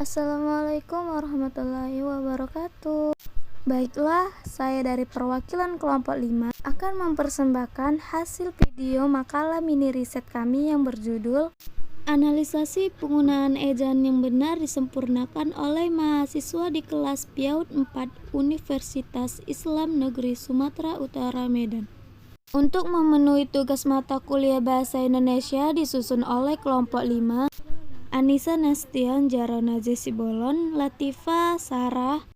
Assalamualaikum warahmatullahi wabarakatuh. Baiklah, saya dari perwakilan kelompok 5 akan mempersembahkan hasil video makalah mini riset kami yang berjudul Analisasi penggunaan ejaan yang benar disempurnakan oleh mahasiswa di kelas PIAUD 4 Universitas Islam Negeri Sumatera Utara Medan. Untuk memenuhi tugas mata kuliah Bahasa Indonesia disusun oleh kelompok 5, Anissa Nastian, Jarona Jesi Bolon, Latifa Sarah,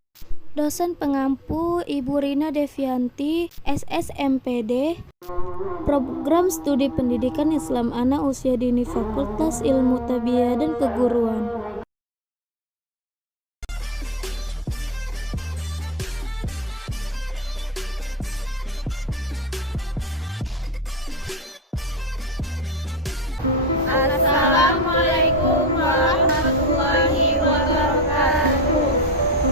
dosen pengampu Ibu Rina Devianti, SSMPD, Program Studi Pendidikan Islam Anak Usia Dini Fakultas Ilmu Tarbiyah dan Keguruan. Assalamualaikum warahmatullahi wabarakatuh.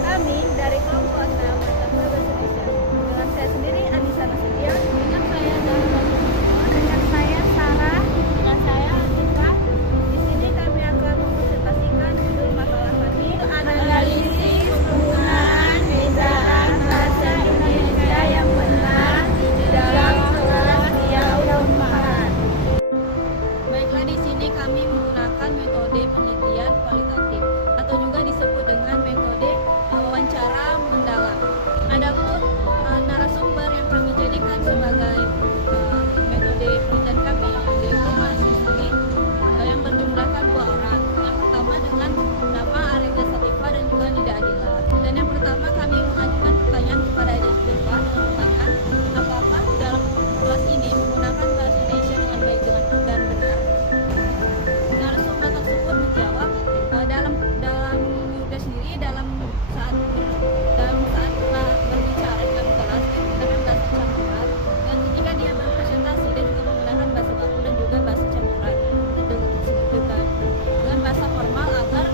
Kami dari kelompok 6 Mata Kuliah Bahasa Indonesia. Dengan saya sendiri Anissa Nasution, dengan saya Darul dengan saya Sarah, dengan saya Atika. Di sini kami akan mempresentasikan judul makalah kami, analisis penggunaan ejaan bahasa Indonesia yang benar di dalam kelas PIAUD 4. Baiklah, di sini kami menggunakan metode penelitian kualitatif atau juga disebut dengan metode wawancara mendalam. Adapun narasumber yang kami jadikan sebagai metode penelitian kami yaitu mahasiswi yang berjumlahkan 2 orang. Yang pertama dengan nama Arinda Satifah dan juga Nida Adila. Dan yang pertama kami mengajukan pertanyaan kepada Aida Satifah mengatakan apakah dalam kelas ini menggunakan bahasa Indonesia dengan baik dan benar. Narasumber tersebut menjawab dalam juga sendiri dalam saat berbicara dalam kelas menggunakan bahasa campuran, dan ketika dia berpresentasi dia juga menggunakan bahasa baku dan juga bahasa campuran dengan bahasa formal agar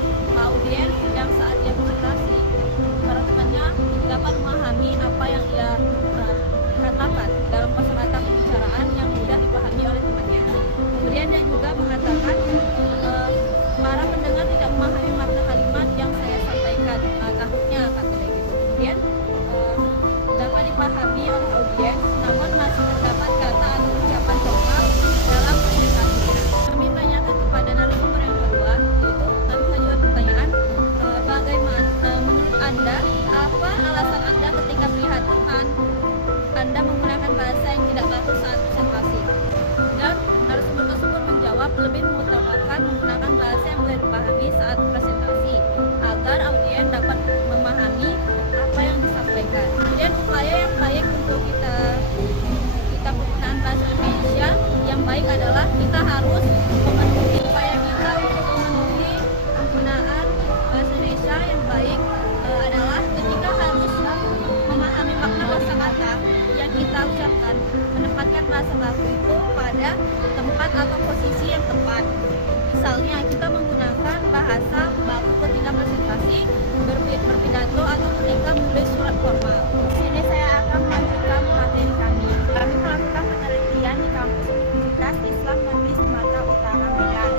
audiens yang saat dia presentasi harapannya dapat memahami apa yang ia katakan dalam kosakata pembicaraan yang mudah dipahami oleh temannya. Kemudian dia juga mengatakan para pendengar tidak memahami makna kalimat yang saya sampaikan, takutnya kata dia gitu. Kemudian dapat dipahami oleh audiens, namun masih terdapat kata atau ucapan formal dalam presentasinya. Kami tanyakan kepada narasumber yang kedua, yaitu kami mengajukan pertanyaan, bagaimana menurut Anda, apa alasan Anda ketika melihat teman Anda menggunakan bahasa yang tidak baku saat presentasi? Dan narasumber tersebut menjawab lebih mengutamakan menggunakan bahasa yang mudah dipahami saat presentasi agar audiens dapat memahami apa yang disampaikan. Kemudian upaya yang baik untuk kita penggunaan bahasa Indonesia yang baik adalah kita harus memenuhi upaya kita untuk memenuhi penggunaan bahasa Indonesia yang baik adalah ketika harus memahami makna kosakata yang kita ucapkan, menempatkan bahasa baku itu pada tempat atau posisi yang tepat. Misalnya kita menggunakan bahasa baku ketika presentasi, berpidato atau ketika menulis surat formal. Di sini saya akan melanjutkan materi kami. Kami melakukan penelitian di kampus Universitas Islam Negeri Sumatera Utara Medan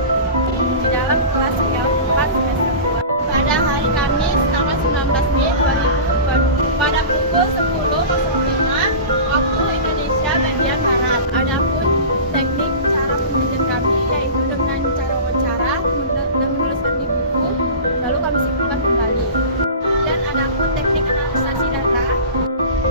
di dalam kelas PIAUD 4 semester 2 pada hari Kamis tanggal 19 Mei 2020 pada pukul 10.05 waktu Indonesia bagian Barat. Adapun teknik cara penelitian kami yaitu dengan cara wawancara dan menuliskan di buku, lalu kami simpulkan kembali. Dan adapun teknik analisasi data,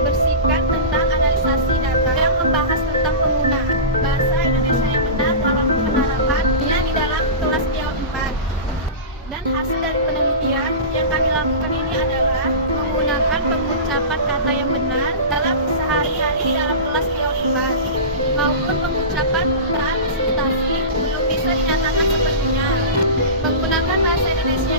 bersihkan tentang analisasi data yang membahas tentang penggunaan bahasa Indonesia yang benar dalam penerapan di dalam kelas PIAUD 4. Dan hasil dari penelitian yang kami lakukan ini adalah menggunakan pengucapan kata yang benar dalam sehari-hari dalam kelas PIAUD 4 maupun pengucapan penggunaan presentasi belum bisa dinyatakan sepenuhnya. Menggunakan bahasa Indonesia